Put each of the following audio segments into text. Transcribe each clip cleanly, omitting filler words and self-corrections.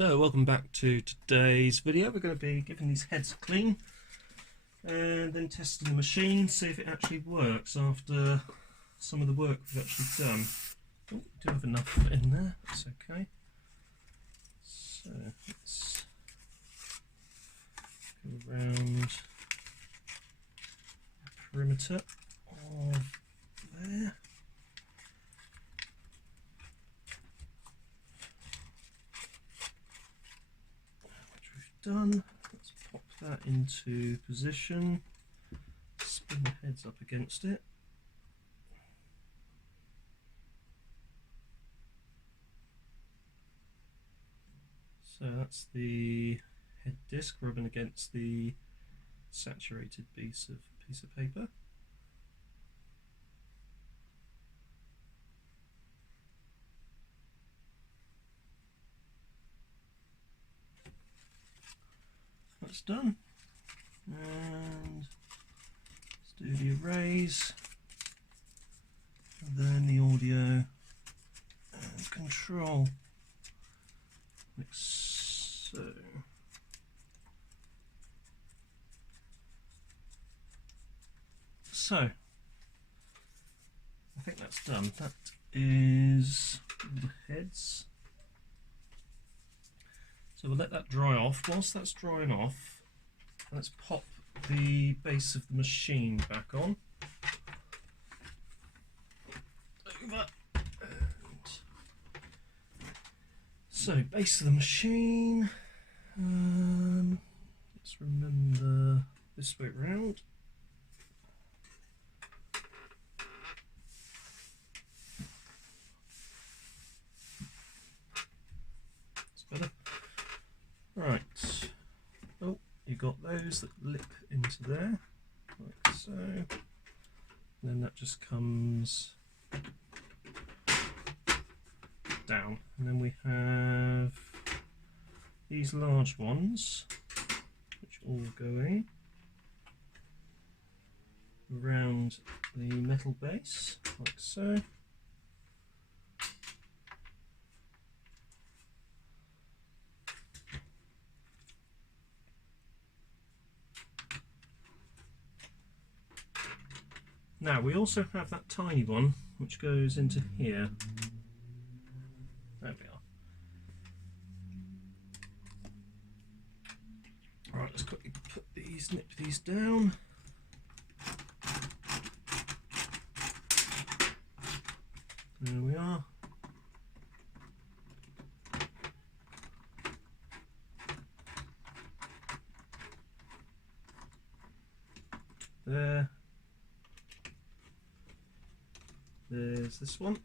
So welcome back to today's video. We're going to be giving these heads a clean and then testing the machine, see if it actually works after some of the work we've actually done. Oh, do have enough in there, that's okay. So let's go around the perimeter of there. Done. Let's pop that into position, spin the heads up against it. So that's the head disc rubbing against the saturated piece of paper. That's done, and let's do the arrays, and then the audio and control, like so. So I think that's done. That is all the heads. So we'll let that dry off. Whilst that's drying off, let's pop the base of the machine back on. Over. And so, base of the machine. Let's remember this way round. That's better. Right, oh, you got those that lip into there, like so. And then that just comes down. And then we have these large ones, which are all going around the metal base, like so. Now we also have that tiny one which goes into here. There we are. Alright, let's quickly put these, nip these down. There we are. There. There's this one.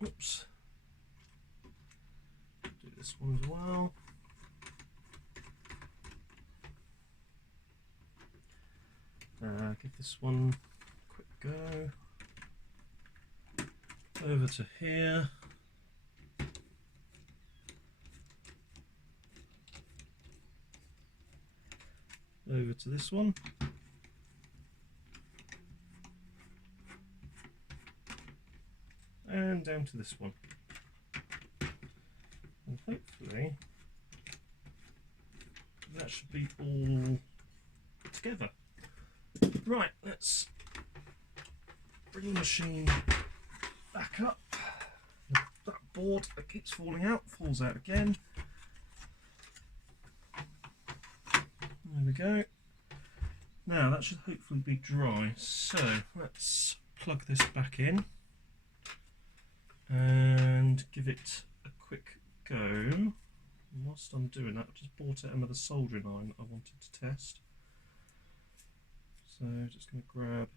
Oops. Do this one as well. Give this one a quick go. Over to here. Over to this one. And down to this one, and hopefully that should be all together. Right, let's bring the machine back up. That board that keeps falling out falls out again. There we go. Now that should hopefully be dry, so let's plug this back in and give it a quick go. And whilst I'm doing that, I've just brought out another soldering iron that I wanted to test. So just going to grab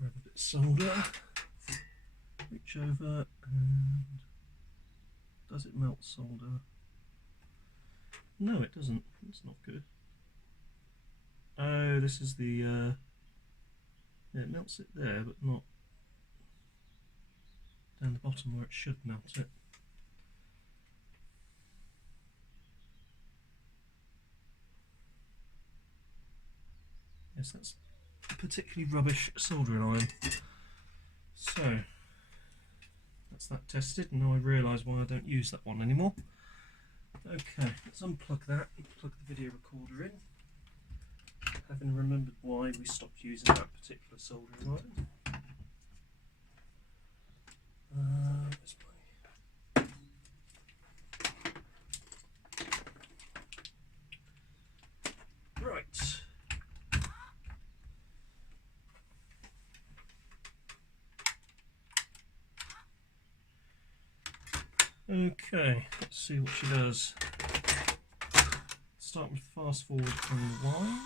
a bit of solder, reach over, and does it melt solder? No, it doesn't. It's not good. Oh, this is the yeah, it melts it there, but not down the bottom where it should melt it. Yes, that's a particularly rubbish soldering iron. So that's that tested, and now I realise why I don't use that one anymore. Okay, let's unplug that and plug the video recorder in, having remembered why we stopped using that particular soldering iron. Where's my... Right. Okay, let's see what she does. Start with fast forward and rewind.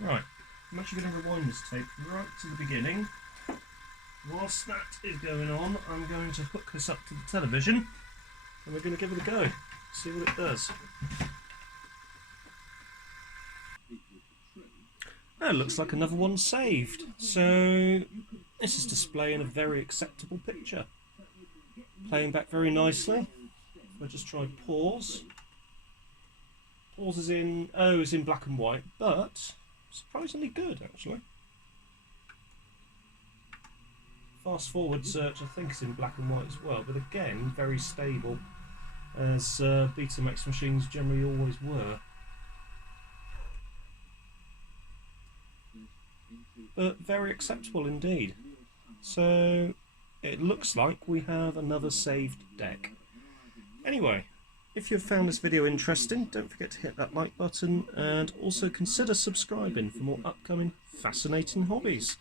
Right, I'm actually going to rewind this tape right to the beginning. Whilst that is going on, I'm going to hook this up to the television and we're going to give it a go, see what it does. Oh, looks like another one saved. So this is displaying a very acceptable picture. Playing back very nicely. If I just try pause. Pause is in, oh, it's in black and white, but surprisingly good actually. Fast forward search I think is in black and white as well, but again very stable, as Betamax machines generally always were. But very acceptable indeed. So it looks like we have another saved deck. Anyway, if you've found this video interesting, don't forget to hit that like button and also consider subscribing for more upcoming fascinating hobbies.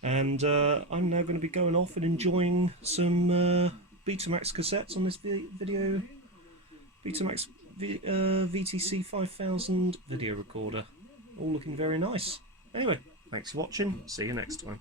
And I'm now going to be going off and enjoying some Betamax cassettes on this video Betamax VTC 5000 video recorder. All looking very nice. Anyway, thanks for watching. See you next time.